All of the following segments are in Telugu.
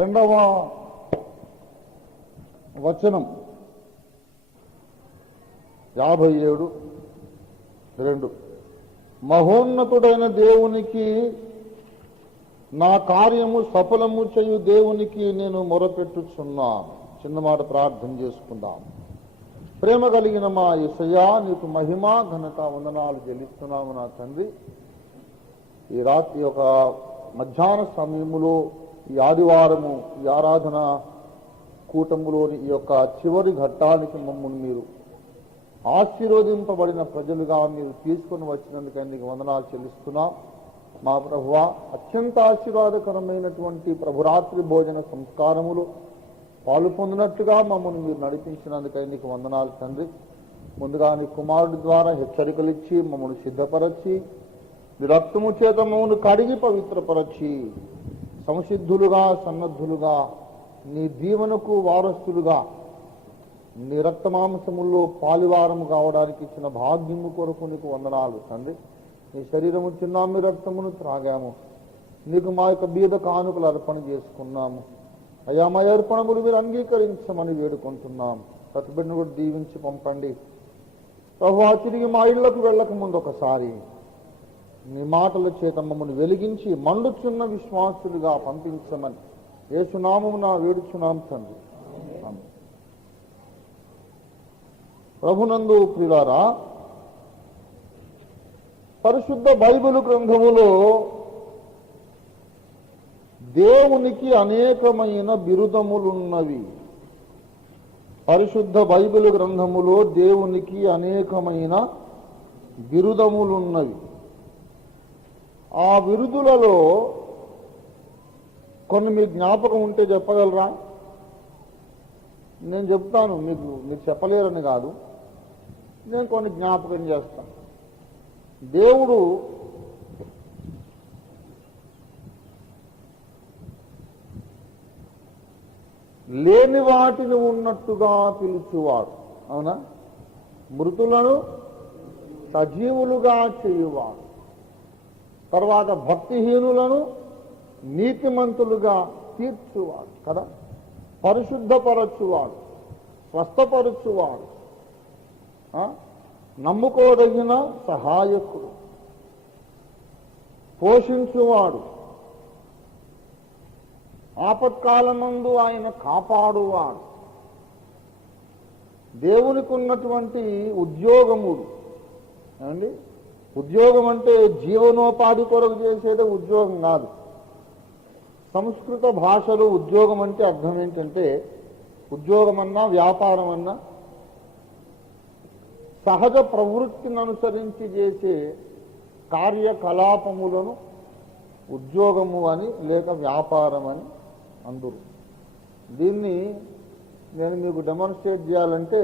రెండవ వచనం 57:2 మహోన్నతుడైన దేవునికి నా కార్యము సఫలము చేయు దేవునికి నేను మొరపెట్టుచున్నాను. చిన్న మాట ప్రార్థన చేసుకుందాం. ప్రేమ కలిగిన మా యేసయ్యా, నీకు మహిమ ఘనత వందనాలు చెల్లిస్తున్నాము నా తండ్రి. ఈ రాత్రి ఒక మధ్యాహ్న సమయములో ఈ ఆదివారము ఈ ఆరాధన కూటములోని ఈ యొక్క చివరి ఘట్టానికి మమ్మల్ని మీరు ఆశీర్వదింపబడిన ప్రజలుగా మీరు తీసుకొని వచ్చినందుకు నీకు వందనాలు చెల్లిస్తున్నాం. మా ప్రభువా, అత్యంత ఆశీర్వాదకరమైనటువంటి ప్రభురాత్రి భోజన సంస్కారములు పాలు పొందినట్లుగా మమ్మల్ని మీరు నడిపించినందుకై నీకు వందనాలు తండ్రి. ముందుగా నీ కుమారుడి ద్వారా హెచ్చరికలు ఇచ్చి మమ్మల్ని సిద్ధపరచి నీ రక్తము చేత మమ్మల్ని కడిగి పవిత్రపరచి సంసిద్ధులుగా సన్నద్ధులుగా నీ దీవెనకు వారసులుగా నీ రక్తమాంసముల్లో పాలివారము కావడానికి ఇచ్చిన భాగ్యము కొరకు నీకు వందనాలు తండ్రి. నీ శరీరము తిన్నాము, మీ రక్తమును త్రాగాము, నీకు మా యొక్క బీద కానుకలు అర్పణ చేసుకున్నాము. అయ్యా, మా అర్పణములు మీరు అంగీకరించమని వేడుకుంటున్నాం. ప్రతి బిడ్డను కూడా దీవించి పంపండి ప్రభువా. తిరిగి మా ఇళ్లకు వెళ్ళక ముందు ఒకసారి నీ మాటల చేత మమ్మల్ని వెలిగించి మండుచున్న విశ్వాసులుగా పంపించమని యేసునామమున వేడుచున్నాం తండ్రి. ప్రభునందు ప్రియులారా, పరిశుద్ధ బైబిలు గ్రంథములో దేవునికి అనేకమైన బిరుదములున్నవి. పరిశుద్ధ బైబిలు గ్రంథములో దేవునికి అనేకమైన బిరుదములున్నవి. ఆ బిరుదులలో కొన్ని మీకు జ్ఞాపకం ఉంటే చెప్పగలరా? నేను చెప్తాను, మీరు చెప్పలేరని కాదు, నేను కొన్ని జ్ఞాపకం చేస్తాను. దేవుడు లేని వాటిని ఉన్నట్టుగా పిలుచువాడు, అవునా? మృతులను సజీవులుగా చేయువాడు, తర్వాత భక్తిహీనులను నీతిమంతులుగా తీర్చువాడు కదా, పరిశుద్ధపరచువాడు, స్వస్థపరచువాడు, నమ్ముకోదగిన సహాయకుడు, పోషించువాడు, ఆపత్కాలమందు ఆయన కాపాడువాడు. దేవునికి ఉన్నటువంటి ఉద్యోగముడు ఏమండి? ఉద్యోగం అంటే జీవనోపాధి కొరకు చేసేదే ఉద్యోగం కాదు. సంస్కృత భాషలో ఉద్యోగం అంటే అర్థం ఏంటంటే, ఉద్యోగం అన్నా వ్యాపారం అన్నా సహజ ప్రవృత్తిని అనుసరించి చేసే కార్యకలాపములను ఉద్యోగము అని లేక వ్యాపారం అని అందురు. దీన్ని నేను మీకు డెమాన్స్ట్రేట్ చేయాలంటే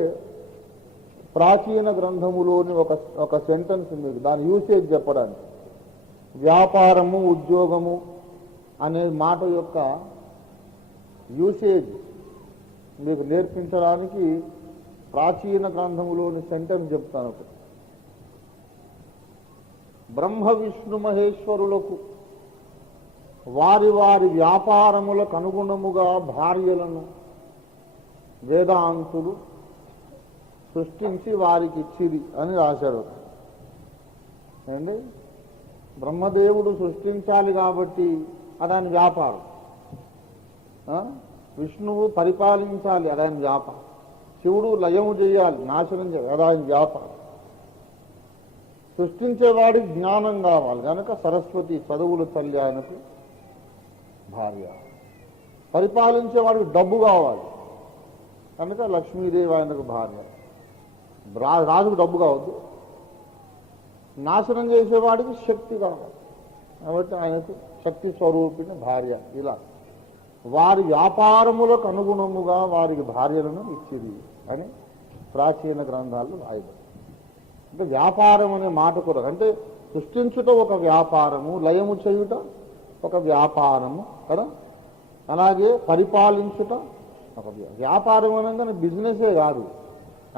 ప్రాచీన గ్రంథములోని ఒక సెంటెన్స్ మీకు దాని యూసేజ్ చెప్పడానికి, వ్యాపారము ఉద్యోగము అనే మాట యొక్క యూసేజ్ మీకు నేర్పించడానికి ప్రాచీన గ్రంథములోని సెంటెన్స్ చెప్తాను. బ్రహ్మ విష్ణు మహేశ్వరులకు వారి వారి వ్యాపారములకు అనుగుణముగా భార్యలను వేదాంతులు సృష్టించి వారికి ఇచ్చిరి అని రాశాడు. ఏంటి? బ్రహ్మదేవుడు సృష్టించాలి కాబట్టి అదాని వ్యాపారం, విష్ణువు పరిపాలించాలి అదాని వ్యాపారం, శివుడు లయము చేయాలి, నాశనం చేయాలి అదాని వ్యాపారం. సృష్టించేవాడికి జ్ఞానం కావాలి కనుక సరస్వతి చదువుల తల్లి ఆయనకు భార్య. పరిపాలించేవాడికి డబ్బు కావాలి కనుక లక్ష్మీదేవి ఆయనకు భార్య. రాజుకు డబ్బు కావద్దు. నాశనం చేసేవాడికి శక్తి కావాలి కాబట్టి ఆయనకు శక్తి స్వరూపిణి భార్య. ఇలా వారి వ్యాపారములకు అనుగుణముగా వారికి భార్యలను ఇచ్చిరి అని ప్రాచీన గ్రంథాలు రాయబడి. అంటే వ్యాపారం అనే మాట కూడా, అంటే సృష్టించుట ఒక వ్యాపారము, లయము చేయుట ఒక వ్యాపారము కదా. అలాగే పరిపాలించుట ఒక వ్యాపారం అనగానే బిజినెసే కాదు,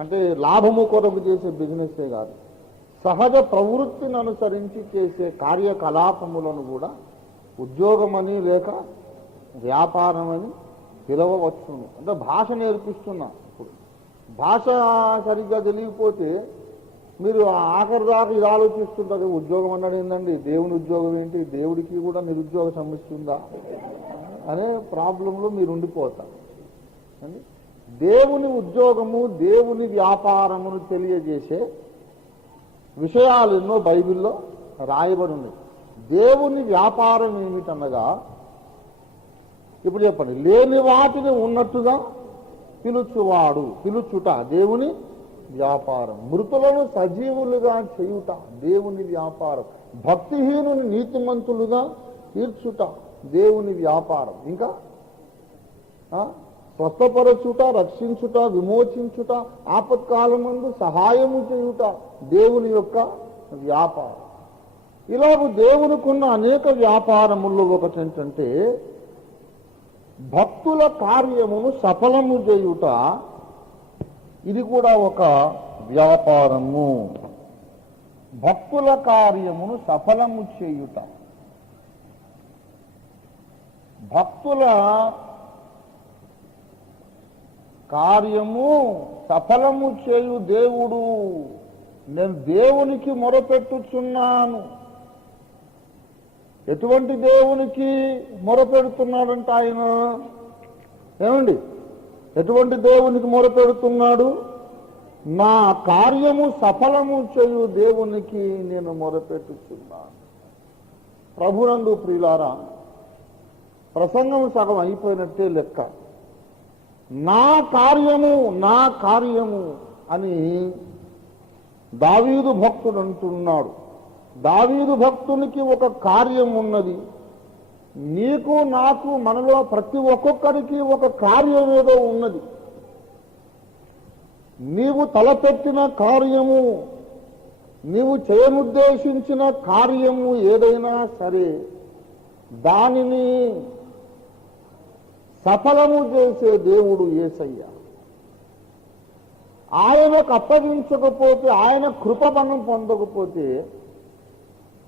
అంటే లాభము కొరకు చేసే బిజినెసే కాదు, సహజ ప్రవృత్తిని అనుసరించి చేసే కార్యకలాపములను కూడా ఉద్యోగమని లేక వ్యాపారం అని పిలవవచ్చును. అంటే భాష నేర్పిస్తున్నా. ఇప్పుడు భాష సరిగ్గా తెలియకపోతే మీరు ఆఖరి దాకా ఇది ఆలోచిస్తుంటారు, ఉద్యోగం అన్నాడు ఏంటండి, దేవుని ఉద్యోగం ఏంటి, దేవుడికి కూడా నిరుద్యోగ సమస్య ఉందా అనే ప్రాబ్లంలో మీరు ఉండిపోతారు. దేవుని ఉద్యోగము, దేవుని వ్యాపారమును తెలియజేసే విషయాలు ఎన్నో బైబిల్లో రాయబడి ఉన్నాయి. దేవుని వ్యాపారం ఏమిటనగా, ఇప్పుడు చెప్పండి, లేని వాటిని ఉన్నట్టుగా పిలుచుట దేవుని వ్యాపారం. మృతులను సజీవులుగా చేయుట దేవుని వ్యాపారం. భక్తిహీనుని నీతిమంతులుగా తీర్చుట దేవుని వ్యాపారం. ఇంకా స్వస్థపరచుట, రక్షించుట, విమోచించుట, ఆపత్కాలమందు సహాయము చేయుట దేవుని యొక్క వ్యాపారం. ఇలాగ దేవునికున్న అనేక వ్యాపారముల్లో ఒకటి ఏంటంటే భక్తుల కార్యమును సఫలము చేయుట. ఇది కూడా ఒక వ్యాపారము. భక్తుల కార్యమును సఫలము చేయుట. భక్తుల కార్యము సఫలము చేయు దేవుడు. నేను దేవునికి మొరపెట్టుచున్నాను. ఎటువంటి దేవునికి మొరపెడుతున్నాడంట ఆయన? ఏమండి, ఎటువంటి దేవునికి మొరపెడుతున్నాడు? నా కార్యము సఫలము చేయు దేవునికి నేను మొరపెట్టుచున్నాను. ప్రభునందు ప్రియులారా, ప్రసంగం సగం అయిపోయినట్టే లెక్క. నా కార్యము అని దావీదు భక్తుడు అంటున్నాడు. దావీదు భక్తునికి ఒక కార్యం ఉన్నది. నీకు నాకు మనలో ప్రతి ఒక్కొక్కరికి ఒక కార్యం ఏదో ఉన్నది. నీవు తలపెట్టిన కార్యము, నీవు చేయనుద్దేశించిన కార్యము ఏదైనా సరే దానిని సఫలము చేసే దేవుడు యేసయ్య. ఆయనకు అప్పగించకపోతే, ఆయన కృప మనం పొందకపోతే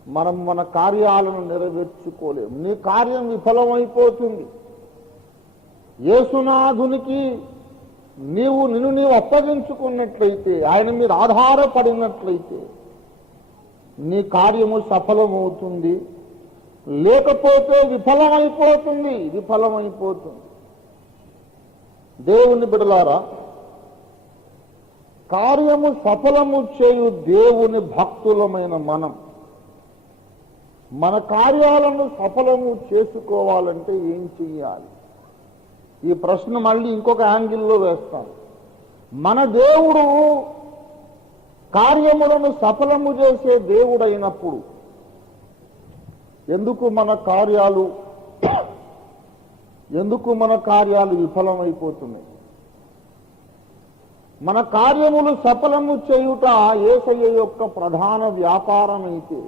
మనం మన కార్యాలను నెరవేర్చుకోలేము. నీ కార్యం విఫలమైపోతుంది. యేసునాథునికి నిన్ను నీవు అప్పగించుకున్నట్లయితే, ఆయన మీద ఆధారపడినట్లయితే నీ కార్యము సఫలమవుతుంది. లేకపోతే విఫలమైపోతుంది. దేవుని బిడ్డలారా, కార్యము సఫలము చేయు దేవుని భక్తులమైన మనం మన కార్యాలను సఫలము చేసుకోవాలంటే ఏం చెయ్యాలి? ఈ ప్రశ్న మళ్ళీ ఇంకొక యాంగిల్లో వేస్తాను. మన దేవుడు కార్యములను సఫలము చేసే దేవుడైనప్పుడు ఎందుకు మన కార్యాలు విఫలమైపోతున్నాయి? మన కార్యములు సఫలము చేయుట యేసయ్య యొక్క ప్రధాన వ్యాపారం అయితే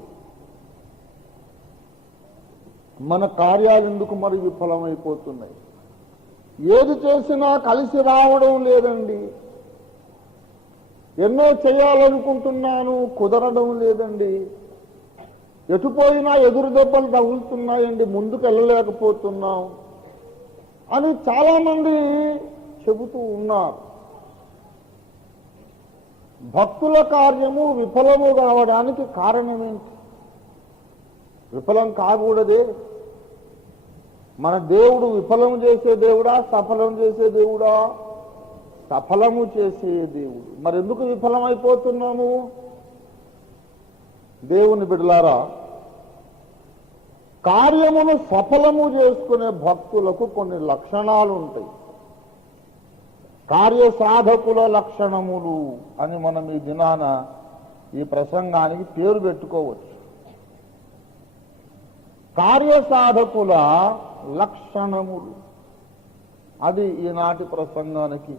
మన కార్యాలు ఎందుకు మరి విఫలమైపోతున్నాయి? ఏది చేసినా కలిసి రావడం లేదండి. ఎన్నో చేయాలనుకుంటున్నాను, కుదరడం లేదండి. ఎటుపోయినా ఎదురు దెబ్బలు తగులుతున్నాయండి, ముందుకు వెళ్ళలేకపోతున్నాం అని చాలా మంది చెబుతూ ఉన్నారు. భక్తుల కార్యము విఫలము కావడానికి కారణమేంటి? విఫలం కాకూడదే. మన దేవుడు విఫలం చేసే దేవుడా, సఫలం చేసే దేవుడా? సఫలము చేసే దేవుడు. మరి ఎందుకు విఫలమైపోతున్నాము? దేవుని బిడ్డలారా, కార్యమును సఫలము చేసుకునే భక్తులకు కొన్ని లక్షణాలు ఉంటాయి. కార్యసాధకుల లక్షణములు అని మనం ఈ దినాన ఈ ప్రసంగానికి పేరు పెట్టుకోవచ్చు. కార్యసాధకుల లక్షణములు, అది ఈనాటి ప్రసంగానికి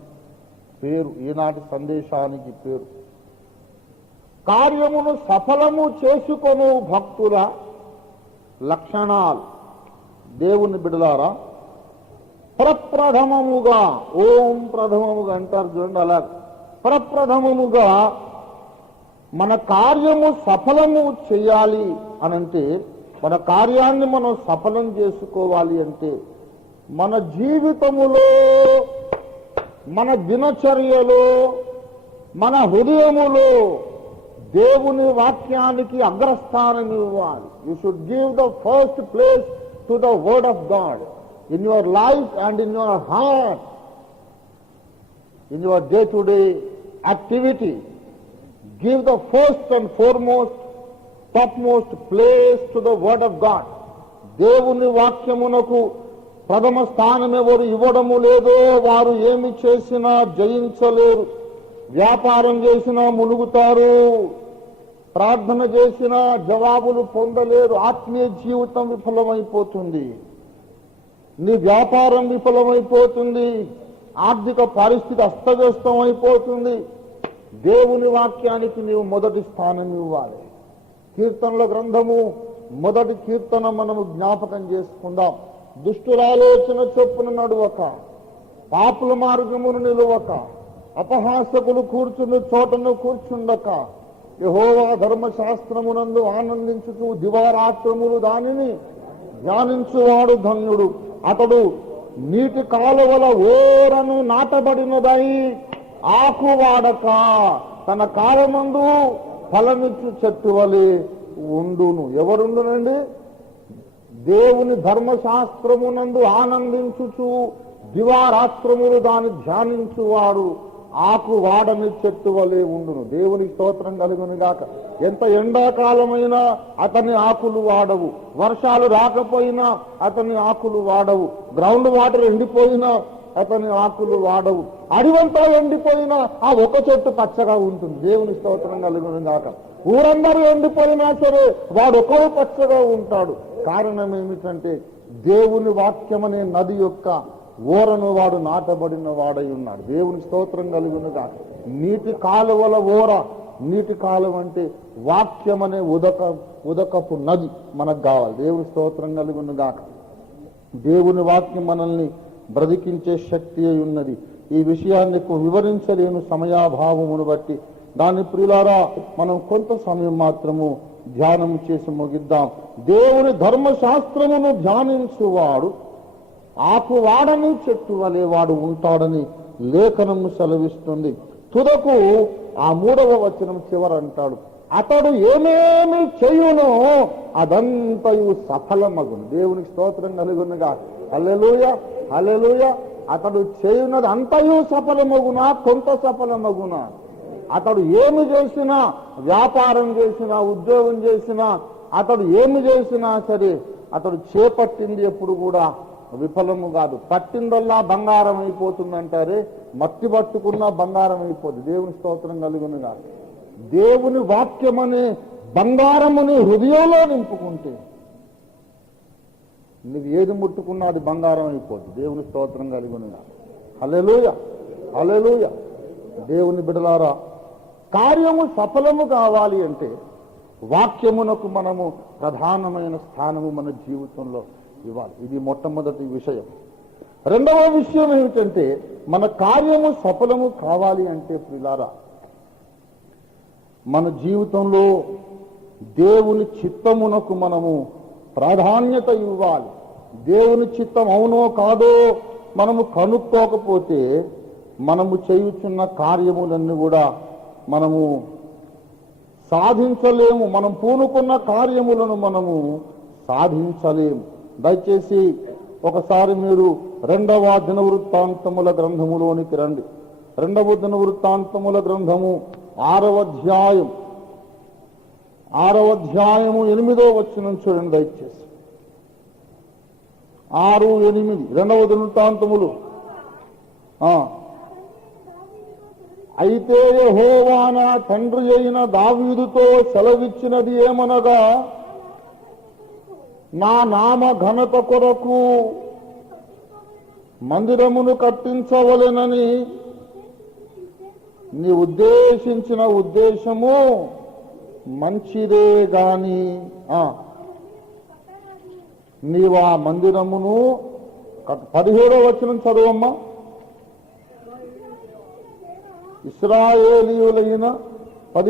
పేరు, ఈనాటి సందేశానికి పేరు. కార్యమును సఫలము చేసుకొను భక్తుల లక్షణాలు. దేవుని బిడ్డలారా, ప్రప్రథమముగా, ఓం ప్రథమముగా అంటారు చూడండి, అలా ప్రప్రథమముగా మన కార్యము సఫలము చేయాలి అనంటే, మన కార్యాన్ని మనం సఫలం చేసుకోవాలి అంటే మన జీవితములో, మన దినచర్యలో, మన హృదయములో దేవుని వాక్యానికి అగ్రస్థానం ఇవ్వాలి. You should give the first place to the word of God in your life and in your heart, in your day to day activity. Give the first and foremost topmost place to the word of God. దేవుని వాక్యమునకు ప్రథమ స్థానం ఎవరు ఇవ్వడము లేదో వారు ఏమి చేసినా జయించలేరు. వ్యాపారం చేసినా మునుగుతారు, ప్రార్థన చేసినా జవాబులు పొందలేరు. ఆత్మీయ జీవితం విఫలమైపోతుంది, నీ వ్యాపారం విఫలమైపోతుంది, ఆర్థిక పరిస్థితి అస్తవ్యస్తం అయిపోతుంది. దేవుని వాక్యానికి నీవు మొదటి స్థానం ఇవ్వాలి. కీర్తనల గ్రంథము మొదటి కీర్తన మనము జ్ఞాపకం చేసుకుందాం. దుష్టుల ఆలోచన చొప్పున నడువక, పాపుల మార్గమును నిలువక, అపహాసకులు కూర్చుని చోటను కూర్చుండక, యెహోవా ధర్మశాస్త్రమునందు ఆనందించుచు దివారాత్రములు దానిని ధ్యానించువాడు ధన్యుడు. అతడు నీటి కాలువల ఓరను నాటబడినదై ఆకు వాడక తన కాలమందు ఫలమిచ్చు చెట్టు వలె ఉండును. ఎవరుండునండి? దేవుని ధర్మశాస్త్రమునందు ఆనందించుచు దివారాత్రములు దాన్ని ధ్యానించువాడు ఆకు వాడని చెట్టు వలె ఉండును. దేవునికి స్తోత్రం కలుగును గాక. ఎంత ఎండాకాలమైనా అతని ఆకులు వాడవు, వర్షాలు రాకపోయినా అతని ఆకులు వాడవు, గ్రౌండ్ వాటర్ ఎండిపోయినా అతని ఆకులు వాడవు, అడివంతా ఎండిపోయినా ఆ ఒక చెట్టు పచ్చగా ఉంటుంది. దేవుని స్తోత్రం కలుగును గాక. ఊరందరూ ఎండిపోయినా సరే వాడు ఒక్కడు పచ్చగా ఉంటాడు. కారణం ఏమిటంటే దేవుని వాక్యం అనే నది యొక్క ఓరను వాడు నాటబడిన వాడై ఉన్నాడు. దేవుని స్తోత్రం కలుగును గాక. నీటి కాలువల ఓర, నీటి కాలువ అంటే వాక్యం అనే ఉదకపు నది మనకు కావాలి. దేవుని స్తోత్రం కలుగును గాక. దేవుని వాక్యం మనల్ని బ్రతికించే శక్తి అయి ఉన్నది. ఈ విషయాన్ని వివరించలేను సమయాభావమును బట్టి. దాని ప్రియులారా మనం కొంత సమయం మాత్రము ధ్యానం చేసి ముగిద్దాం. దేవుని ధర్మశాస్త్రమును ధ్యానించువాడు ఆకు వాడని చెట్టు వలె వాడు ఉంటాడని లేఖనము సెలవిస్తుంది. తుదకు ఆ 3వ వచనం చివరంటాడు, అతడు ఏమేమి చేయునో అదంతయు సఫలమగును. దేవునికి స్తోత్రం కలుగునుగా. హల్లెలూయా, హల్లెలూయా. అతడు చేయున్నది అంతయు సఫలమగునా, కొంత సఫలమగునా? అతడు ఏమి చేసినా, వ్యాపారం చేసినా, ఉద్యోగం చేసినా, అతడు ఏమి చేసినా సరే అతడు చేపట్టింది ఎప్పుడు కూడా విఫలము కాదు. పట్టిందల్లా బంగారం అయిపోతుందంటారే, మట్టి పట్టుకున్నా బంగారం అయిపోతుంది. దేవుని స్తోత్రం కలుగునుగా. దేవుని వాక్యమనే బంగారముని హృదయంలో నింపుకుంటే నువ్వు ఏది ముట్టుకున్నా అది బంగారం అయిపోతుంది. దేవుని స్తోత్రం కలుగునుగా. హల్లెలూయా, హల్లెలూయా. దేవుని బిడ్డలారా, కార్యము సఫలము కావాలి అంటే వాక్యమునకు మనము ప్రధానమైన స్థానము మన జీవితంలో ఇవ్వాలి. ఇది మొట్టమొదటి విషయం. రెండవ విషయం ఏమిటంటే మన కార్యము సఫలము కావాలి అంటే ప్రియులారా, మన జీవితంలో దేవుని చిత్తమునకు మనము ప్రాధాన్యత ఇవ్వాలి. దేవుని చిత్తం అవునో కాదో మనము కనుక్కోకపోతే మనము చేయుచున్న కార్యములన్నీ కూడా మనము సాధించలేము. మనం పూనుకున్న కార్యములను మనము సాధించలేము. దయచేసి ఒకసారి మీరు 2వ దినవృత్తాంతముల గ్రంథములోనికి రండి. 2వ దినవృత్తాంతముల గ్రంథము 6వ అధ్యాయము 8వ వచనం చూడండి దయచేసి. 6:8 2వ దినవృత్తాంతములు. అయితే యెహోవా నా తండ్రి అయిన దావీదుతో సెలవిచ్చినది ఏమనగా, నా నామ ఘనత కొరకు మందిరమును కట్టించవలెనని నీ ఉద్దేశించిన ఉద్దేశము మంచిదే గాని నీవు ఆ మందిరమును 17వ వచనం చదువమ్మా. ఇశ్రాయేలీయులైన 7వ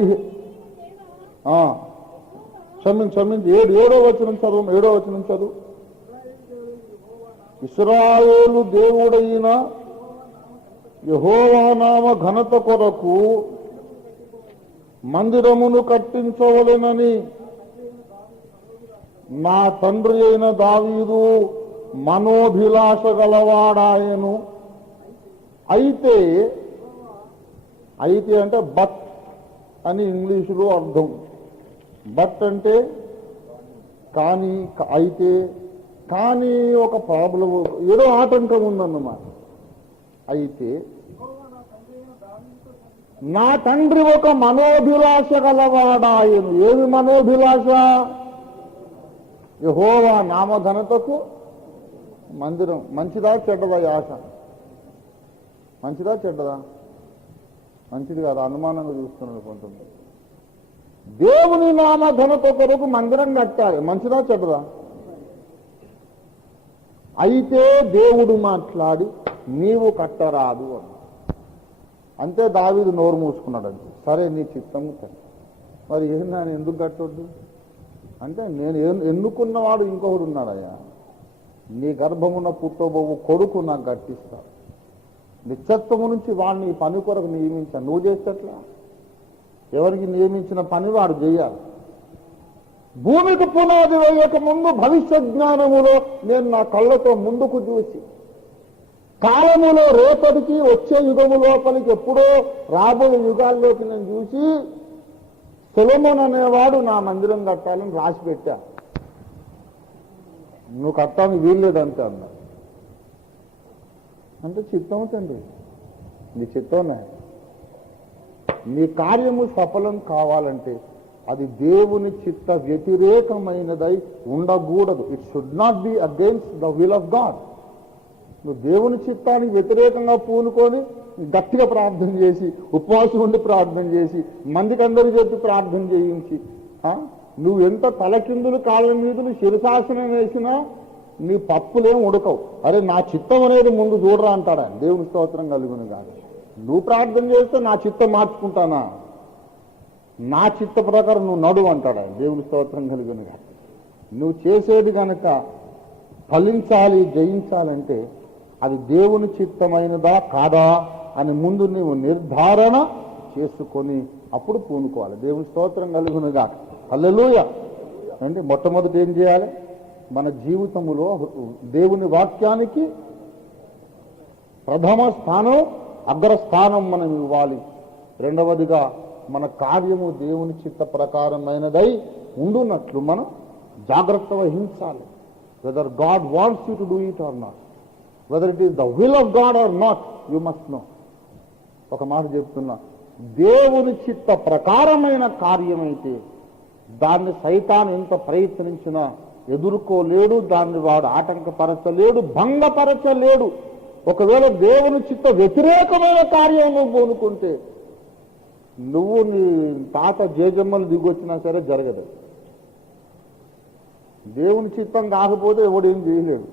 వచనం చదువు. 7వ వచనం చదువు. ఇశ్రాయేలు దేవుడైన యెహోవా నామ ఘనత కొరకు మందిరమును కట్టించవలెనని నా తండ్రి అయిన దావీదు మనోభిలాష గలవాడాయను. అయితే అంటే బట్ అని ఇంగ్లీషులో అర్థం. బట్ అంటే కానీ, అయితే కానీ ఒక ప్రాబ్లం, ఏదో ఆటంకం ఉందన్నమాట. అయితే నా తండ్రి ఒక మనోభిలాష గలవాడాయను. ఏమి మనోభిలాష? యెహోవా నామఘనతకు మందిరం. మంచిదా చెడ్డదా ఈ ఆశ? మంచిదా చెడ్డదా? మంచిది కాదు, అనుమానంగా చూస్తున్నాడు కొంతమంది. దేవుని నామఘనత కొరకు మందిరం కట్టాలి, మంచిదా చెడ్డదా? అయితే దేవుడు మాట్లాడి నీవు కట్టరాదు అని అంతే. దావీదు నోరు మూసుకున్నాడు. అంతే, సరే నీ చిత్తము కట్టు. మరి నేను ఎందుకు కట్టొద్దు అంటే, నేను ఎన్నుకున్నవాడు ఇంకొకడు ఉన్నాడయ్యా. నీ గర్భమున పుట్టబోవు కొడుకు నాకు కట్టిస్తాడు. నిత్యత్వము నుంచి వాడిని ఈ పని కొరకు నియమించాను. నువ్వు చేసేట్లా? ఎవరికి నియమించిన పని వాడు చేయాలి. భూమికి పునాది వేయక ముందు భవిష్య జ్ఞానములో నేను నా కళ్ళతో ముందుకు చూసి, కాలములో రేపటికి వచ్చే యుగము లోపలికి ఎప్పుడో రాబోయే యుగాల్లోకి నేను చూసి, సొలొమోను అనేవాడు నా మందిరం కట్టాలని రాసి పెట్టా. నువ్వు కట్టాలని వీల్లేదంటే అన్నా. అంటే చిత్తం తండ్రి, నీ చిత్తమే. నీ కార్యము సఫలం కావాలంటే అది దేవుని చిత్త వ్యతిరేకమైనదై ఉండకూడదు. It should not be against the will of God. నువ్వు దేవుని చిత్తానికి వ్యతిరేకంగా పూనుకొని గట్టిగా ప్రార్థన చేసి, ఉపవాసం ఉండి ప్రార్థన చేసి, మందికి అందరూ చెప్పి ప్రార్థన చేయించి, నువ్వు ఎంత తలకిందులు కాళ్ళ మీదులు శిరశాసనం వేసినా నీ పప్పులేం ఉడకవు. అరే నా చిత్తం అనేది ముందు చూడరా అంటాడా? దేవుని స్తోత్రం కలుగును కాదు. నువ్వు ప్రార్థన చేస్తే నా చిత్తం మార్చుకుంటానా? నా చిత్త ప్రకారం నువ్వు నడువు అంటాడా? దేవుని స్తోత్రం కలుగును కాదు. నువ్వు చేసేది కనుక ఫలించాలి, జయించాలంటే అది దేవుని చిత్తమైనదా కాదా అని ముందు నువ్వు నిర్ధారణ చేసుకొని అప్పుడు పూనుకోవాలి. దేవుని స్తోత్రం కలుగునుగా. హల్లెలూయా. అంటే మొట్టమొదటి ఏం చేయాలి? మన జీవితములో దేవుని వాక్యానికి ప్రథమ స్థానం, అగ్రస్థానం మనం ఇవ్వాలి. రెండవదిగా మన కార్యము దేవుని చిత్త ప్రకారమైనదై ఉండున్నట్లు మనం జాగ్రత్త వహించాలి. Whether God wants you to do it or not, whether it is the will of God or not, you must know. ఒక మాట చెప్తున్నా, దేవుని చిత్త ప్రకారమైన కార్యమైతే దాన్ని సైతాన్ ఎంత ప్రయత్నించినా ఎదుర్కోలేడు, దాన్ని వాడు ఆటంకపరచలేడు, భంగపరచలేడు. ఒకవేళ దేవుని చిత్త వ్యతిరేకమైన కార్యం నువ్వు కోనుకుంటే నువ్వు నీ తాత జేజమ్మలు దిగొచ్చినా సరే జరగదు. దేవుని చిత్తం కాకపోతే ఎవడేం చేయలేడు.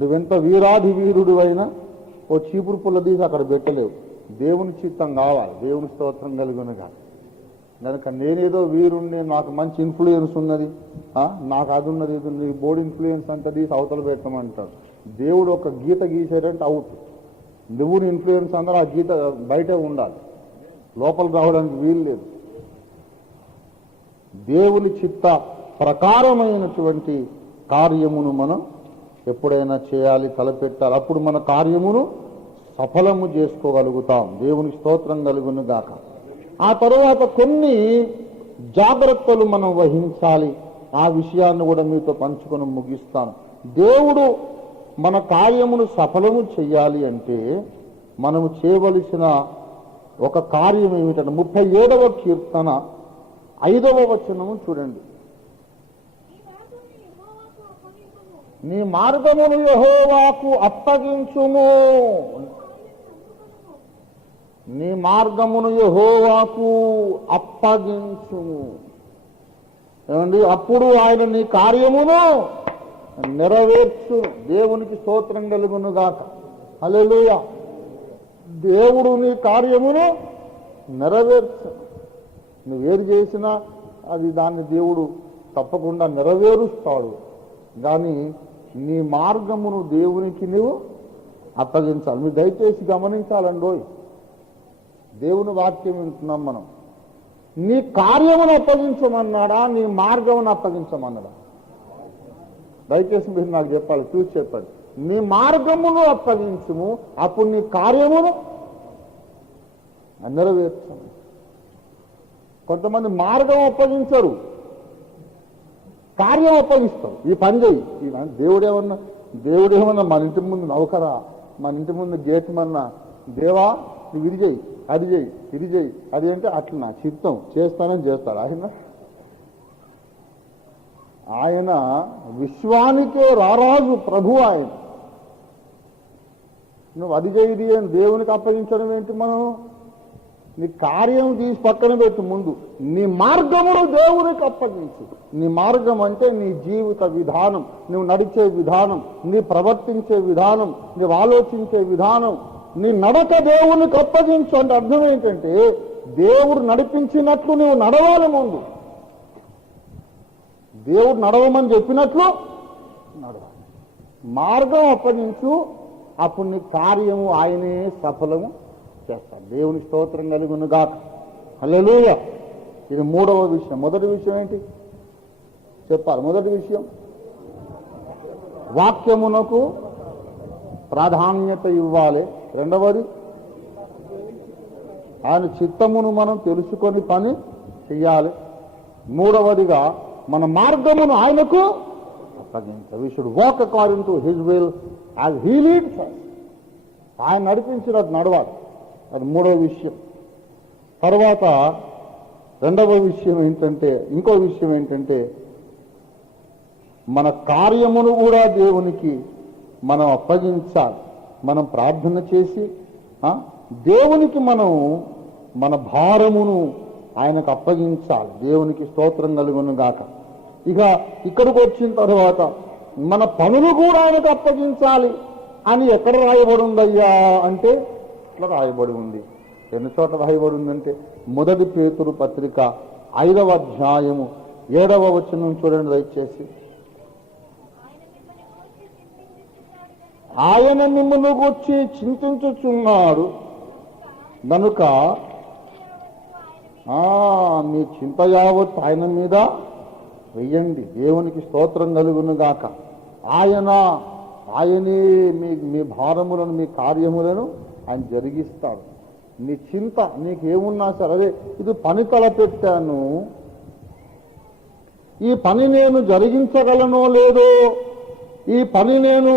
నువ్వెంత వీరాధి వీరుడు అయినా ఓ చీపురు పుల్ల తీసి అక్కడ పెట్టలేవు. దేవుని చిత్తం కావాలి. దేవుని స్తోత్రం కలుగునుగా. కనుక నేనేదో వీరుణ్ణి, నాకు మంచి ఇన్ఫ్లుయెన్స్ ఉన్నది, నాకు అది ఉన్నది, ఇది నీ బోర్డు ఇన్ఫ్లుయెన్స్ అంటే తీసి అవతల పెట్టమంటాడు. దేవుడు ఒక గీత గీసాడంటే అవుట్. నువ్వు ఇన్ఫ్లుయెన్స్ అందరూ ఆ గీత బయటే ఉండాలి, లోపలికి రావడానికి వీలు లేదు. దేవుని చిత్త ప్రకారమైనటువంటి కార్యమును మనం ఎప్పుడైనా చేయాలి, తలపెట్టాలి. అప్పుడు మన కార్యమును సఫలము చేసుకోగలుగుతాం. దేవుని స్తోత్రం కలుగును గాక. ఆ తరువాత కొన్ని జాగ్రత్తలు మనం వహించాలి. ఆ విషయాన్ని కూడా మీతో పంచుకొని ముగిస్తాను. దేవుడు మన కార్యమును సఫలము చెయ్యాలి అంటే మనము చేయవలసిన ఒక కార్యం ఏమిటంటే 37వ కీర్తన 5వ వచనము చూడండి. నీ మార్గమును యెహోవాకు అప్పగించుము. నీ మార్గమును యెహోవాకు అప్పగించుము. ఏమండి? అప్పుడు ఆయన నీ కార్యమును నెరవేర్చు. దేవునికి స్తోత్రం కలుగును గాక. హల్లెలూయా. దేవుడు నీ కార్యమును నెరవేర్చు. నువ్వేది చేసినా అది దాన్ని దేవుడు తప్పకుండా నెరవేరుస్తాడు. కానీ నీ మార్గమును దేవునికి నువ్వు అప్పగించాలి. మీరు దయచేసి గమనించాలండో, దేవుని వాక్యం వింటున్నాం మనం. నీ కార్యమును అప్పగించమన్నాడా, నీ మార్గమును అప్పగించమన్నాడా? దయచేసి మీరు నాకు చెప్పాలి, చూసి చెప్పండి. నీ మార్గమును అప్పగించుము, అప్పుడు నీ కార్యమును నెరవేర్చము. కొంతమంది మార్గం అప్పగించరు, కార్యం అప్పగిస్తారు. ఈ పని చేయి. దేవుడేమన్నా మన ఇంటి ముందు నౌకరా, మన ఇంటి ముందు గేట్ మన్నా, దేవా నువ్వు ఇది చేయి, అది చేయి, ఇది చేయి, అది అంటే అట్లా నా చిత్తం చేస్తానని చేస్తాడు ఆయన విశ్వానికే రారాజు ప్రభు. ఆయన నువ్వు అది చేయి అని దేవునికి అప్పగించడం ఏంటి? మనం నీ కార్యం తీసి పక్కన పెట్టు, ముందు నీ మార్గమును దేవునికి అప్పగించు. నీ మార్గం అంటే నీ జీవిత విధానం, నువ్వు నడిచే విధానం, నీ ప్రవర్తించే విధానం, నువ్వు ఆలోచించే విధానం, నీ నడక దేవునికి అప్పగించు. అంటే అర్థం ఏంటంటే దేవుడు నడిపించినట్లు నువ్వు నడవాలి. ముందు దేవుడు నడవమని చెప్పినట్లు నడవాలి. మార్గం అప్పగించు, అప్పుడు నీ కార్యము ఆయనే సఫలము చేస్తాడు. దేవుని స్తోత్రం కలుగును గాక. హల్లెలూయా. ఇది మూడవ విషయం. మొదటి విషయం ఏంటి చెప్పాలి? మొదటి విషయం వాక్యమునకు ప్రాధాన్యత ఇవ్వాలి. రెండవది ఆయన చిత్తమును మనం తెలుసుకొని పని చెయ్యాలి. మూడవదిగా మన మార్గమును ఆయనకు అప్పగించాలి. We should walk according to his will as he leads us. ఆయన నడిపించినట్టు నడవాలి. అది మూడవ విషయం. తర్వాత రెండవ విషయం ఏంటంటే, ఇంకో విషయం ఏంటంటే మన కార్యమును కూడా దేవునికి మనం అప్పగించాలి. మనం ప్రార్థన చేసి దేవునికి మనం మన భారమును ఆయనకు అప్పగించాలి. దేవునికి స్తోత్రం కలుగును గాక. ఇక ఇక్కడికి వచ్చిన తర్వాత మన పనులు కూడా ఆయనకు అప్పగించాలి అని ఎక్కడ రాయబడి ఉందయ్యా అంటే ఇట్లా రాయబడి ఉంది. ఎన్ని చోట్ల రాయబడి ఉందంటే మొదటి పేతురు పత్రిక 5వ అధ్యాయము 7వ వచనం చూడండి దయచేసి. ఆయన మిమ్మల్ని గూర్చి చింతించుచున్నాడు కనుక మీ చింత యావత్ ఆయన మీద వెయ్యండి. దేవునికి స్తోత్రం కలుగును గాక. ఆయనే మీ భారములను, మీ కార్యములను ఆయన జరిగిస్తాడు. నీ చింత నీకేమున్నా సరే, అదే ఇది పని తలపెట్టాను, ఈ పని నేను జరిగించగలనో లేదో, ఈ పని నేను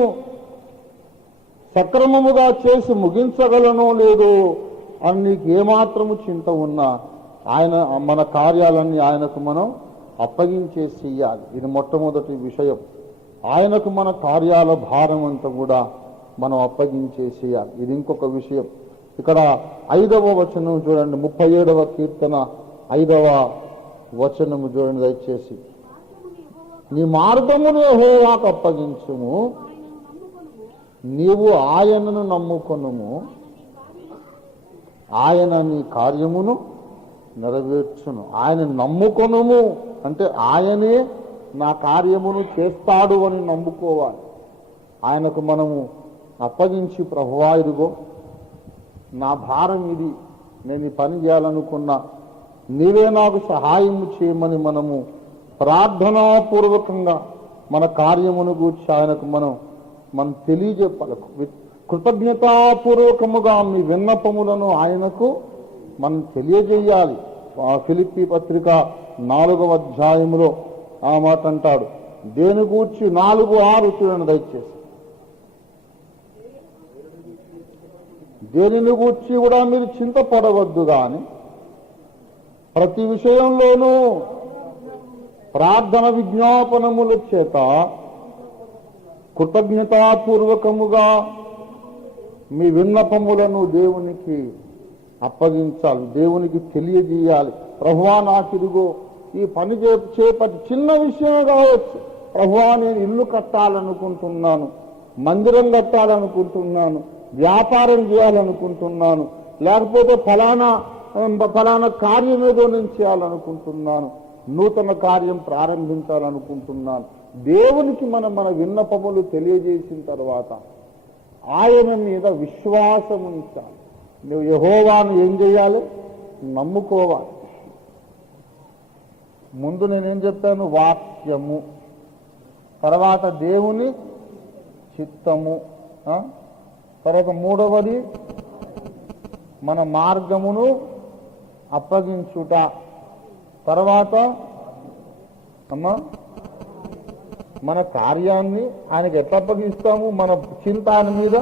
సక్రమముగా చేసి ముగించగలనో లేదో అని నీకు ఏమాత్రము చింత ఉన్నా ఆయన మన కార్యాలన్నీ ఆయనకు మనం అప్పగించేసి చెయ్యాలి. ఇది మొట్టమొదటి విషయం. ఆయనకు మన కార్యాల భారం అంతా కూడా మనం అప్పగించేసేయాలి. ఇది ఇంకొక విషయం. ఇక్కడ 5వ వచనం చూడండి, 37వ కీర్తన 5వ వచనము చూడండి దయచేసి. నీ మార్గమును యెహోవాకు అప్పగించుము, నీవు ఆయనను నమ్ముకొనుము, ఆయన నీ కార్యమును నెరవేర్చును. ఆయన నమ్ముకొనుము అంటే ఆయనే నా కార్యమును చేస్తాడు అని నమ్ముకోవాలి. ఆయనకు మనము అప్పగించి, ప్రభువా ఇదిగో నా భారం ఇది, నేను ఈ పని చేయాలనుకున్నా, నీవే నాకు సహాయం చేయమని మనము ప్రార్థనాపూర్వకంగా మన కార్యమును గూర్చి ఆయనకు మనం తెలియజెప్పాలి. కృతజ్ఞతాపూర్వకముగా మీ విన్నపములను ఆయనకు మనం తెలియజేయాలి. ఫిలిప్పీ పత్రిక 4వ అధ్యాయములో ఆ మాట అంటాడు. దేని గూర్చి 4:6 చూడండి దయచేసి. దేనిని గూర్చి కూడా మీరు చింతపడవద్దు గాని ప్రతి విషయంలోనూ ప్రార్థన విజ్ఞాపనముల చేత కృతజ్ఞతాపూర్వకముగా మీ విన్నపములను దేవునికి అప్పగించాలి, దేవునికి తెలియజేయాలి. ప్రభువా నాకిదిగో ఈ పని చేపట్టి, చిన్న విషయమే కావచ్చు, ప్రభువా నేను ఇల్లు కట్టాలనుకుంటున్నాను, మందిరం కట్టాలనుకుంటున్నాను, వ్యాపారం చేయాలనుకుంటున్నాను, లేకపోతే ఫలానా కార్యం ఏదో నేను చేయాలనుకుంటున్నాను, నూతన కార్యం ప్రారంభించాలనుకుంటున్నాను, దేవునికి మన విన్నపములు తెలియజేసిన తర్వాత ఆయన మీద విశ్వాసం ఉంచాలి. నువ్వు యెహోవాను ఏం చేయాలి? నమ్ముకోవాలి. ముందు నేనేం చెప్పాను? వాక్యము, తర్వాత దేవుని చిత్తము, తర్వాత మూడవది మన మార్గమును అప్పగించుట, తర్వాత మన కార్యాన్ని ఆయనకి ఎట్లా అప్పగిస్తాము? మన చింత ఆయన మీద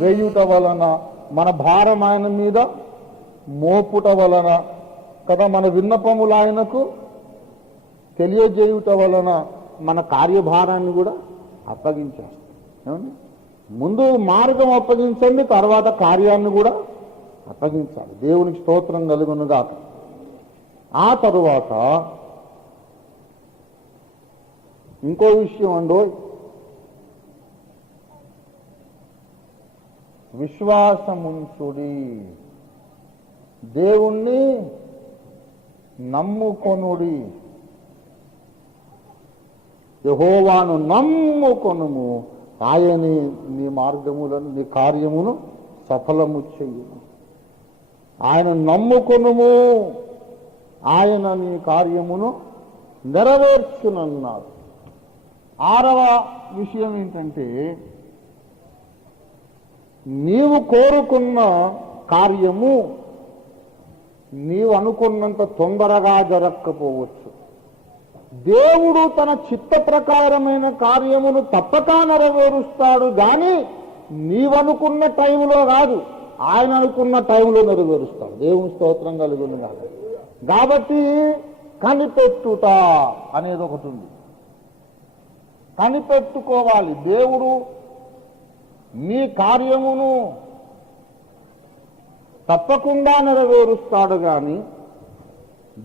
వేయుట వలన, మన భారం ఆయన మీద మోపుట వలన కదా, మన విన్నపములు ఆయనకు తెలియజేయుట వలన మన కార్యభారాన్ని కూడా అప్పగించేస్తాం. ముందు మార్గం అప్పగించండి, తర్వాత కార్యాన్ని కూడా అప్పగించాలి. దేవునికి స్తోత్రం కలుగునుగాక. ఆ తరువాత ఇంకో విషయం అండో, విశ్వాసముంచుడి, దేవుణ్ణి నమ్ముకొనుడి. యెహోవాను నమ్ముకొనుము, ఆయనే నీ మార్గములను నీ కార్యమును సఫలము చెయ్యును. ఆయన నమ్ముకొనుము, ఆయన నీ కార్యమును నెరవేర్చునన్నారు. ఆరవ విషయం ఏంటంటే, నీవు కోరుకున్న కార్యము నీవు అనుకున్నంత తొందరగా జరగకపోవచ్చు. దేవుడు తన చిత్త ప్రకారమైన కార్యమును తప్పక నెరవేరుస్తాడు, కానీ నీవనుకున్న టైంలో కాదు, ఆయన అనుకున్న టైంలో నెరవేరుస్తాడు. దేవుని స్తోత్రం కలుగును కాదు. కాబట్టి కనిపెట్టుట అనేది ఒకటి ఉంది. కనిపెట్టుకోవాలి. దేవుడు నీ కార్యమును తప్పకుండా నెరవేరుస్తాడు, కానీ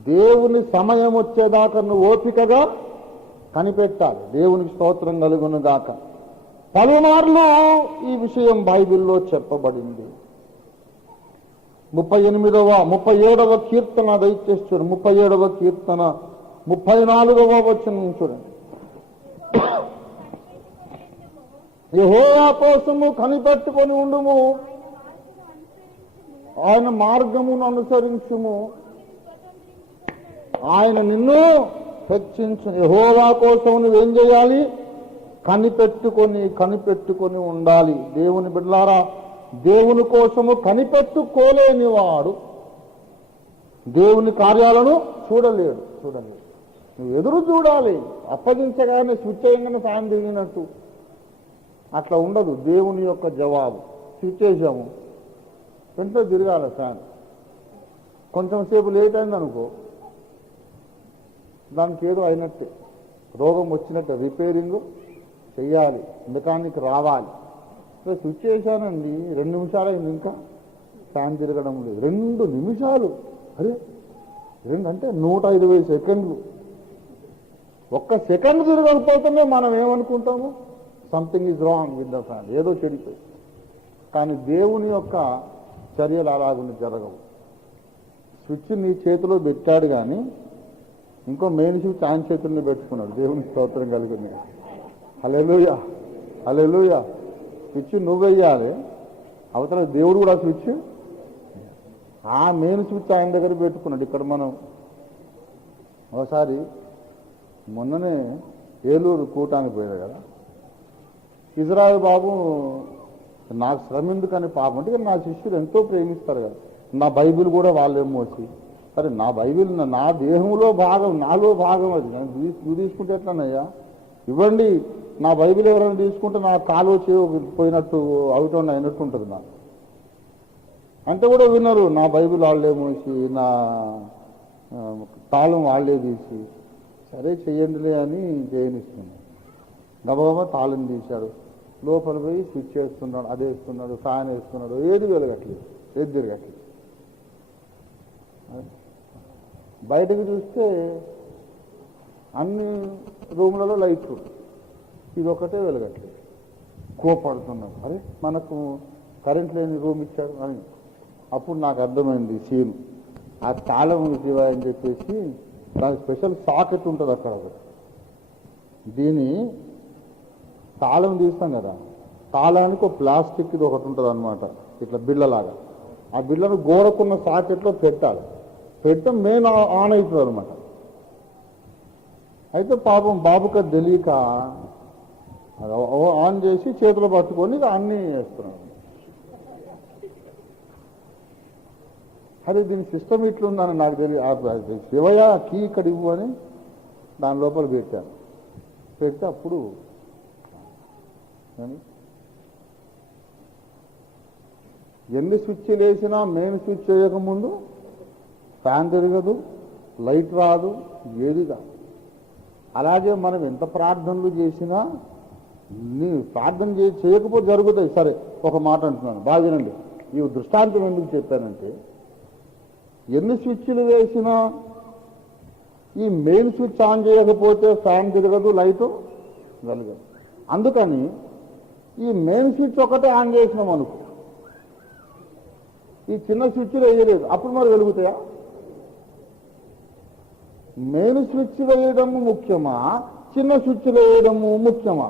దేవుని సమయం వచ్చేదాకా నువ్వు ఓపికగా కనిపెట్టాలి. దేవునికి స్తోత్రం కలుగును గాక. పలుమార్లు ఈ విషయం బైబిల్లో చెప్పబడింది. 37వ కీర్తన దయచేసి చూడండి. 37వ కీర్తన 34వ వచనం చూడండి. యెహోవా కోసము కనిపెట్టుకొని ఉండుము, ఆయన మార్గమును అనుసరించుము, ఆయన నిన్ను హెచ్చించు. యెహోవా కోసం నువ్వేం చేయాలి? కనిపెట్టుకొని ఉండాలి. దేవుని బిడ్డలారా, దేవుని కోసము కనిపెట్టుకోలేని వాడు దేవుని కార్యాలను చూడలేడు. నువ్వు ఎదురు చూడాలి. అప్పగించగానే స్విచ్ అయ్యగానే ఫ్యాన్ తిరిగినట్టు అట్లా ఉండదు. దేవుని యొక్క జవాబు స్విచ్ చేసాము, వెంటనే తిరగాలి ఫ్యాన్. కొంచెం సేపు లేట్ అయిందనుకో, దానికి ఏదో అయినట్టు, రోగం వచ్చినట్టు, రిపేరింగ్ చెయ్యాలి, మెకానిక్ రావాలి. స్విచ్ చేశానండి, 2 నిమిషాలు అయింది, ఇంకా ఫ్యాన్ తిరగడం లేదు. 2 నిమిషాలు, అరే 2 అంటే 120 సెకండ్లు. 1 సెకండ్ తిరగకపోతేనే మనం ఏమనుకుంటాము? Something is wrong with the fan, ఏదో చెడిపోయి. కానీ దేవుని యొక్క చర్యలు అలాగుండి జరగవు. స్విచ్ నీ చేతిలో పెట్టాడు, కానీ ఇంకో మెయిన్ స్విచ్ ఆయన చేతుల్ని పెట్టుకున్నాడు. దేవుని స్తోత్రం కలిగింది. హల్లెలూయా, హల్లెలూయా. స్విచ్ నువ్వు వెయ్యాలి, అవతల దేవుడు కూడా స్విచ్, ఆ మెయిన్ స్విచ్ ఆయన దగ్గర పెట్టుకున్నాడు. ఇక్కడ మనం ఒకసారి మొన్ననే ఏలూరు కూటానికి పోయాడు కదా, ఇజ్రాయెల్ బాబు నాకు శ్రమ ఎందుకని పాపం అంటే, నా శిష్యులు ఎంతో ప్రేమిస్తారు కదా, నా బైబిల్ కూడా వాళ్ళేం మోసి, సరే నా బైబిల్ నా దేహంలో భాగం, నాలో భాగం, అది నువ్వు తీసుకుంటే ఎట్లనయ్యా, ఇవ్వండి. నా బైబిల్ ఎవరైనా తీసుకుంటే నా కాలు పోయినట్టు అవుట్ అయినట్టు ఉంటుంది నాకు అంటే కూడా విన్నారు. నా బైబిల్ వాళ్ళే మోసి, నా తాళం వాళ్ళే తీసి, సరే చెయ్యండిలే అని చేయనిస్తున్నాడు. గబగబా తాళం తీశాడు, లోపల పోయి స్విచ్ వేస్తున్నాడు, అది వేస్తున్నాడు, ఫ్యాన్ వేస్తున్నాడు, ఏది వెలగట్లేదు, ఏది తిరగట్లేదు. బయటకు చూస్తే అన్ని రూమ్లలో లైట్లు, ఇది ఒకటే వెలగట్లేదు. కోపడుతున్నాడు, అరే మనకు కరెంట్ లేని రూమ్ ఇచ్చాడు అని. అప్పుడు నాకు అర్థమైంది సీన్. ఆ తాళం ఇవ్వ అని చెప్పేసి దానికి స్పెషల్ సాకెట్ ఉంటుంది అక్కడ ఒకటి. దీని తాళం తీస్తాం కదా, తాళానికి ఒక ప్లాస్టిక్ ఇది ఒకటి ఉంటుంది అనమాట, ఇట్లా బిళ్ళలాగా. ఆ బిళ్ళను గోడకున్న సాకెట్లో పెట్టాలి. పెడితే మెయిన్ ఆన్ అవుతుంది అనమాట. అయితే పాపం బాబుకి తెలియక ఆన్ చేసి చేతిలో పట్టుకొని అన్నీ వేస్తున్నాడు. అరే దీని సిస్టమ్ ఇట్లుందని నాకు తెలియదు. శివయ్య కీ ఇక్కడ ఇవ్వు అని దాని లోపల పెట్టాను. పెడితే అప్పుడు ఎన్ని స్విచ్లు వేసినా మెయిన్ స్విచ్ వేయకముందు ఫ్యాన్ తిరగదు, లైట్ రాదు, ఏది కాదు. అలాగే మనం ఎంత ప్రార్థనలు చేసినా ప్రార్థన చేయకపోతే జరుగుతాయి. సరే, ఒక మాట అంటున్నాను బాగా వినండి. ఈ దృష్టాంతం ఎందుకు చెప్పానంటే, ఎన్ని స్విచ్లు వేసినా ఈ మెయిన్ స్విచ్ ఆన్ చేయకపోతే ఫ్యాన్ తిరగదు, లైటు వెలగదు. అందుకని ఈ మెయిన్ స్విచ్ ఒకటే ఆన్ చేసినాం అనుకో, ఈ చిన్న స్విచ్లు వేయలేదు, అప్పుడు మరి వెలుగుతాయా? మెయిన్ స్విచ్ వేయడము ముఖ్యమా, చిన్న స్విచ్ వేయడము ముఖ్యమా?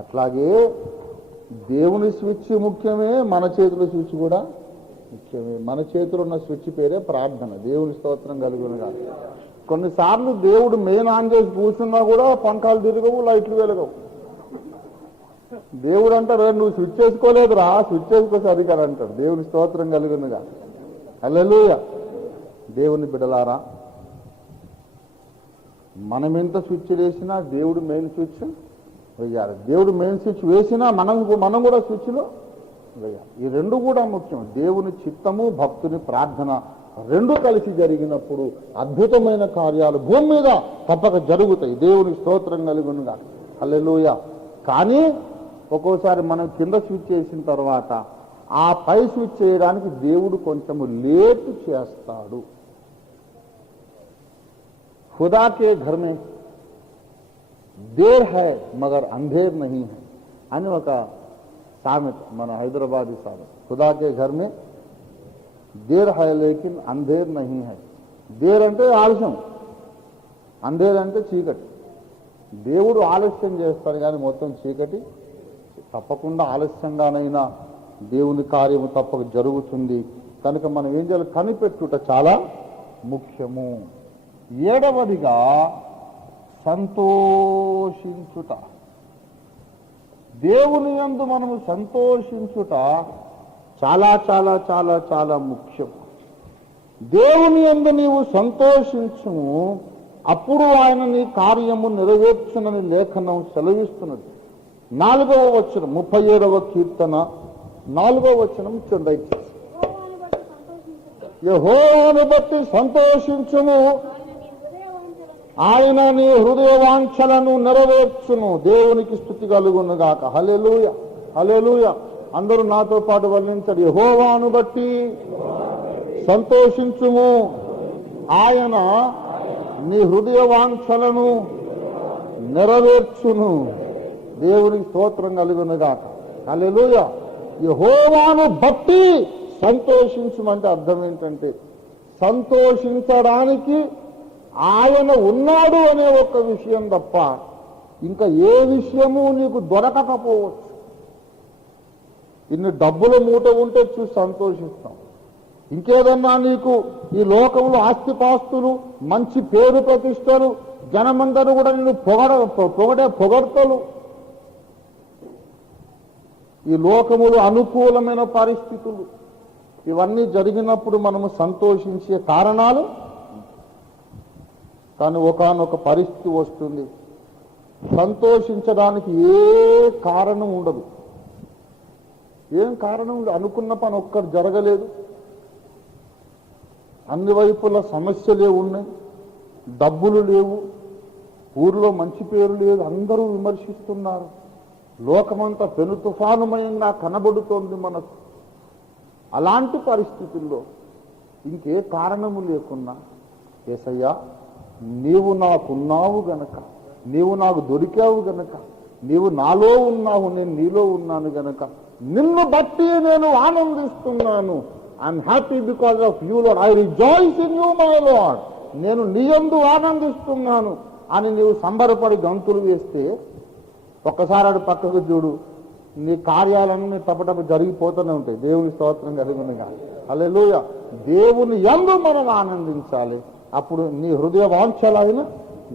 అట్లాగే దేవుని స్విచ్ ముఖ్యమే, మన చేతుల స్విచ్ కూడా ముఖ్యమే. మన చేతులు ఉన్న స్విచ్ పేరే ప్రార్థన. దేవుని స్తోత్రం కలుగునుగా. కొన్నిసార్లు దేవుడు మెయిన్ ఆన్ చేసి కూర్చున్నా కూడా పంకాలు తిరగవు, లైట్లు వెలగవు. దేవుడు అంటారు, నువ్వు స్విచ్ చేసుకోలేదురా, స్విచ్ చేసుకో సరిగా అంటాడు. దేవుని స్తోత్రం కలుగునుగా. హల్లెలూయా. దేవుని బిడ్డలారా, మనం ఎంత స్విచ్ వేసినా దేవుడు మెయిన్ స్విచ్ వేయాలి. దేవుడు మెయిన్ స్విచ్ వేసినా మనం కూడా స్విచ్లో వేయాలి. ఈ రెండు కూడా ముఖ్యం. దేవుని చిత్తము, భక్తుని ప్రార్థన రెండు కలిసి జరిగినప్పుడు అద్భుతమైన కార్యాలు భూమి మీద తప్పక జరుగుతాయి. దేవుని స్తోత్రం కలుగునుగా. హల్లెలూయా. కానీ ఒక్కోసారి మనం కింద స్విచ్ చేసిన తర్వాత ఆ పై స్విచ్ చేయడానికి దేవుడు కొంచెము లేట్ చేస్తాడు. खुदा के घर में देर है मगर अंधेर नहीं है అని ఒక సామెత, మన హైదరాబాదీ సామెత. खुदा के घर में देर है लेकिन अंधेर नहीं है. దేర్ అంటే ఆలస్యం, అంధేర్ అంటే చీకటి. దేవుడు ఆలస్యం చేస్తాడు కానీ మొత్తం చీకటి తప్పకుండా ఆలస్యంగానైనా దేవుని కార్యము తప్పక జరుగుతుంది. కనుక మనం ఏం చేయాలి? కనిపెట్టుట చాలా ముఖ్యము. ఏడవదిగా సంతోషించుట. దేవుని యందు మనము సంతోషించుట చాలా చాలా చాలా చాలా ముఖ్యం. దేవుని యందు నీవు సంతోషించుము, అప్పుడు ఆయన నీ కార్యము నెరవేర్చునని లేఖనం సెలవిస్తున్నది. 4వ వచనం, 37వ కీర్తన 4వ వచనం చూడండి. యెహోవాను బట్టి సంతోషించుము, ఆయన నీ హృదయవాంఛలను నెరవేర్చును. దేవునికి స్తుతి కలుగునుగాక. హల్లెలూయా, హల్లెలూయా. అందరూ నాతో పాటు వర్ణించండి. యెహోవాను బట్టి సంతోషించుము, ఆయన నీ హృదయవాంఛలను నెరవేర్చును. దేవునికి స్తోత్రం కలుగునుగాక. హల్లెలూయా. యెహోవాను బట్టి సంతోషించమంటే అర్థం ఏంటంటే, సంతోషించడానికి ఆయన ఉన్నాడు అనే ఒక విషయం తప్ప ఇంకా ఏ విషయము నీకు దొరకకపోవచ్చు. ఇన్ని డబ్బుల మూట ఉంటే చూసి సంతోషిస్తాం. ఇంకేదన్నా నీకు ఈ లోకంలో ఆస్తిపాస్తులు, మంచి పేరు ప్రతిష్టలు, జనమందరూ కూడా నిన్ను పొగడతలు, ఈ లోకములు అనుకూలమైన పరిస్థితులు, ఇవన్నీ జరిగినప్పుడు మనము సంతోషించే కారణాలు. కానీ ఒకానొక పరిస్థితి వస్తుంది, సంతోషించడానికి ఏ కారణం ఉండదు. ఏం కారణం ఉండదు. అనుకున్న పని ఒక్కరు జరగలేదు, అన్ని వైపుల సమస్యలే ఉన్నాయి, డబ్బులు లేవు, ఊర్లో మంచి పేరు లేదు, అందరూ విమర్శిస్తున్నారు, లోకమంతా పెను తుఫానుమయంగా కనబడుతోంది మనకు. అలాంటి పరిస్థితుల్లో ఇంకే కారణము లేకున్నా, యేసయ్యా నీవు నాకున్నావు గనక, నీవు నాకు దొరికావు గనక, నీవు నాలో ఉన్నావు, నేను నీలో ఉన్నాను గనక నిన్ను బట్టి నేను ఆనందిస్తున్నాను, I'm happy because of you Lord, I rejoice in you my Lord, నేను నీ యందు ఆనందిస్తున్నాను అని నీవు సంబరపడి గంతులు వేస్తే ఒక్కసారి అటు పక్కకు చూడు, నీ కార్యాలన్నీ టపటప జరిగిపోతూనే ఉంటాయి. దేవుని స్తోత్రం కలిగినగా. హల్లెలూయా. దేవుని యందు మనం ఆనందించాలి, అప్పుడు నీ హృదయ వాంఛలైన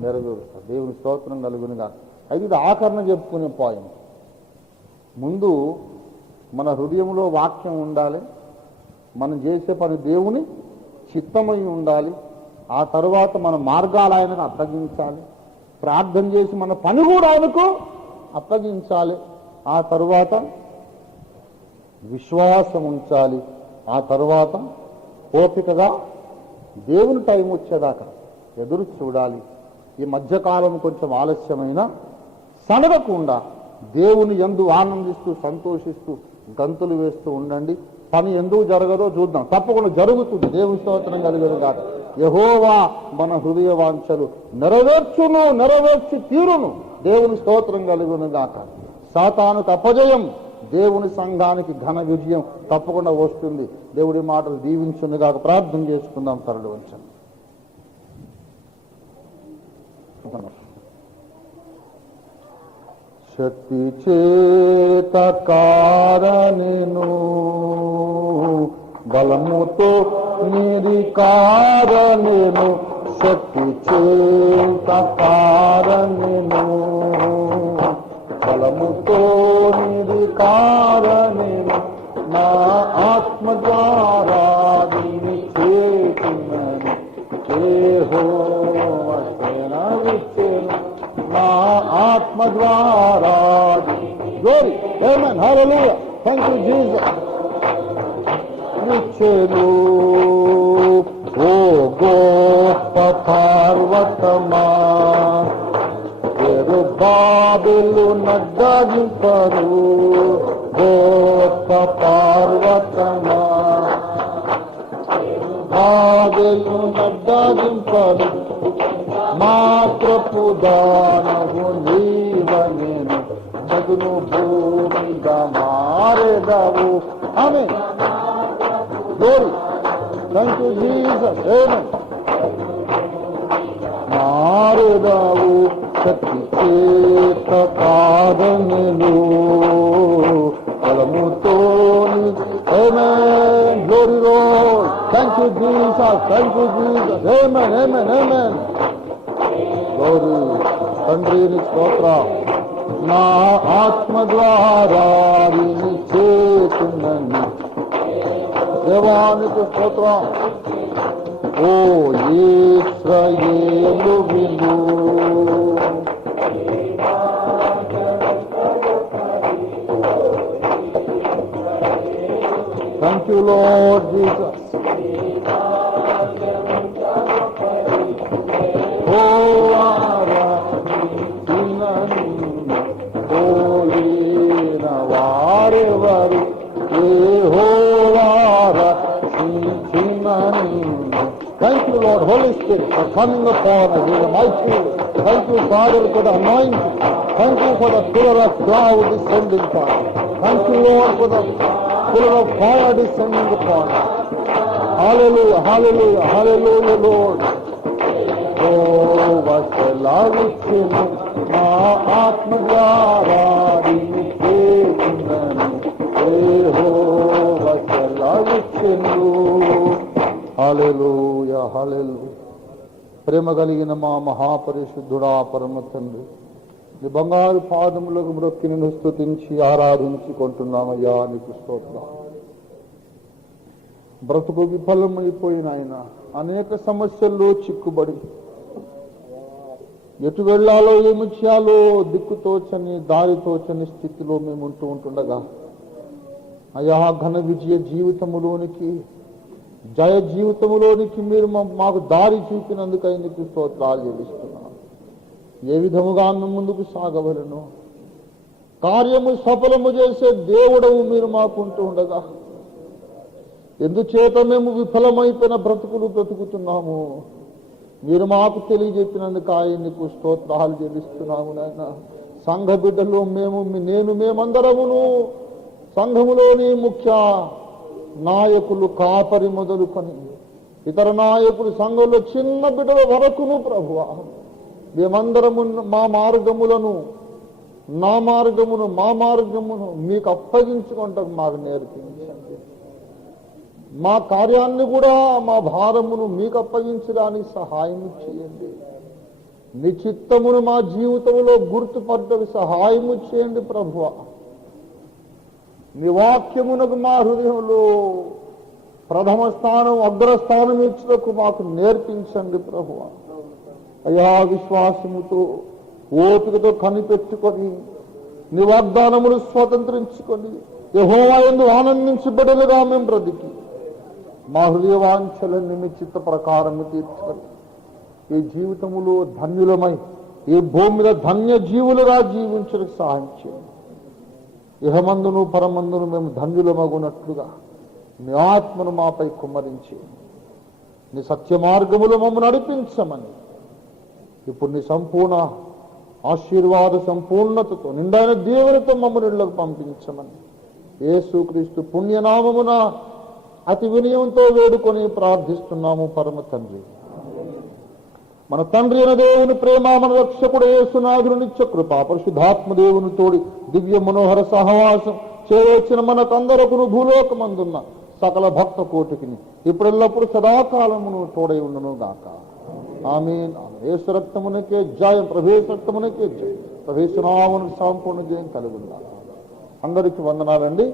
నెరవేరుతాయి. దేవుని స్తోత్రం కలుగునుగా. అయితే ఇది ఆకరణ చెప్పుకునే పాయింట్. ముందు మన హృదయంలో వాక్యం ఉండాలి, మనం చేసే పని దేవుని చిత్తమై ఉండాలి. ఆ తర్వాత మన మార్గాలు ఆయనకు అప్పగించాలి, ప్రార్థన చేసి మన పని కూడా ఆయనకు అప్పగించాలి. ఆ తరువాత విశ్వాసం ఉంచాలి. ఆ తరువాత ఓపికగా దేవుని టైం వచ్చేదాకా ఎదురు చూడాలి. ఈ మధ్యకాలం కొంచెం ఆలస్యమైన సనగకుండా దేవుని యందు ఆనందిస్తూ సంతోషిస్తూ గంతులు వేస్తూ ఉండండి. పని ఎందుకు జరగదో చూద్దాం, తప్పకుండా జరుగుతుంది. దేవుని స్తోత్రం కలిగదు కాదు. యెహోవా మన హృదయ వాంఛలు నెరవేర్చి తీరును. దేవుని స్తోత్రం కలుగును గాక. సాతానుకు అపజయం, దేవుని సంఘానికి ఘన విజయం తప్పకుండా వస్తుంది. దేవుడి మాటలు దీవించును గాక. ప్రార్థన చేసుకుందాం. తరలి వంచండి. శక్తి చేత కారణను బలముతో నిరికారణను, శక్తి చేత కారణను బలముతో నిరికారణను, నా ఆత్మ ద్వారా దీని చేతున్నను యెహోవా సేనవిచ్చెను, నా ఆత్మ ద్వారా. Glory. Amen. Hallelujah. Thank you, Jesus. నిచ్చెను ఓ గొప్ప పర్వతమా, యెరుబ్బాబెలు నడ్డాగింపరు. గొప్ప పర్వతమా, బాబెలు నడ్డాగింపరు. మాత్రపు దానవు నీవనేను, చదును భూమిగా మారెదవు. ఆమె Glory. Thank you, Jesus. Amen. మారెదవు శక్తి చేత కాదనెను బలముతో. Amen. Glory Lord. Thank you, Jesus. Thank you, Jesus. Amen. Amen. Amen. Glory. తండ్రి నీ స్తోత్రం. నా ఆత్మ ద్వారా నీ చేతున్నని దేవానికి స్తోత్రం. ఓ ఇశ్రాయేలు విను, థ్యాంక్ యూ లార్డ్ జీసస్. ఓ పోలిన వారెవరు, Thank you, Lord, Holy Spirit, for coming upon us in the mighty. Thank you, Father, for the anointing. Thank you for the pillar of cloud descending upon us. Thank you, Lord, for the pillar of fire descending upon us. Hallelujah, hallelujah, hallelujah, Lord. Oh, vasalavichinu na atma dwara dinichetunanu. Oh, vasalavichinu. హల్లెలూయా, హల్లెలూయా. ప్రేమ కలిగిన మా మహాపరిశుద్ధుడా పరమ తండ్రి, నీ బంగారు పాదములకు మ్రొక్కి నిన్ను స్తుతించి ఆరాధించుకుంటున్నామయ్యా. నీకు స్తోత్రం. బ్రతుకు విఫలమైపోయిన ఆయన అనేక సమస్యల్లో చిక్కుబడి ఎటు వెళ్లాలో ఏమి చేయాలో దిక్కుతోచని దారితోచని స్థితిలో మేము ఉంటుండగా అయా ఘన విజయ జీవితములోనికి, జయ జీవితములోనికి మీరు మాకు దారి చూపినందుకై నీకు స్తోత్రాలు చెల్లిస్తున్నాను. ఏ విధముగా ముందుకు సాగవలను, కార్యము సఫలము చేసే దేవుడవు మీరు మాకుంటూ ఉండగా ఎందుచేత మేము విఫలమైపోయిన బ్రతుకుతున్నాము మీరు మాకు తెలియజెప్పినందుకు ఆయనకు స్తోత్రాలు చెల్లిస్తున్నాము. నాయన సంఘ బిడ్డలు మేమందరమును సంఘములోని ముఖ్య నాయకులు కాపరి మొదలుకొని ఇతర నాయకులు సంఘంలో చిన్న బిడ్డల వరకును ప్రభువా మేమందరము మా మార్గములను మా మార్గమును మీకు అప్పగించుకుంటాం మాకు నేర్పించండి. మా కార్యాన్ని కూడా మా భారమును మీకు అప్పగించడానికి సహాయం చేయండి. నీ చిత్తమును మా జీవితంలో గుర్తుపట్టకు సహాయము చేయండి ప్రభువా. నీ వాక్యమునకు మా హృదయంలో ప్రథమ స్థానం అగ్రస్థానం ఇచ్చుటకు మాకు నేర్పించండి ప్రభువా. అయా విశ్వాసముతో ఓపికతో కనిపెట్టుకొని నీ వాగ్దానములు స్వతంత్రించుకొని యెహోవా యందు ఆనందించబడలుగా మేము బ్రతికి మా హృదయ వాంఛలను మీ చిత్త ప్రకారం తీర్చుకొని ఈ జీవితములో ధన్యులమై ఈ భూమి మీద ధన్య జీవులుగా జీవించడానికి సహాయం చేయండి. ఇహమందును పరమందును మేము ధన్యులమగునట్లుగా నీ ఆత్మను మాపై కుమ్మరించి నీ సత్య మార్గములు మమ్మల్ని నడిపించమని ఇప్పుడు నీ సంపూర్ణ ఆశీర్వాద సంపూర్ణతతో నిండైన దేవునితో మమ్మల్ని ఇళ్లకు పంపించమని యేసుక్రీస్తు పుణ్యనామమున అతి వినయంతో వేడుకొని ప్రార్థిస్తున్నాము పరమ తండ్రి. మన తండ్రి అయిన దేవుని ప్రేమ, మన రక్షకుడు యేసునాథుని నిత్య కృప, పరిశుద్ధాత్మ దేవుని తోడి దివ్య మనోహర సహవాసం చేయవచ్చిన మనకందరకును భూలోకమందున్న సకల భక్త కోటికిని ఇప్పుడెల్లప్పుడు సదాకాలమును తోడై ఉండును గాక. ఆమేన్. యేసు రక్తమునకే జయం, ప్రభేశ రక్తమునకే జయం, ప్రభేశనామను సంపూర్ణ జయం కలుగును గాక. అందరికీ వందనాలండి.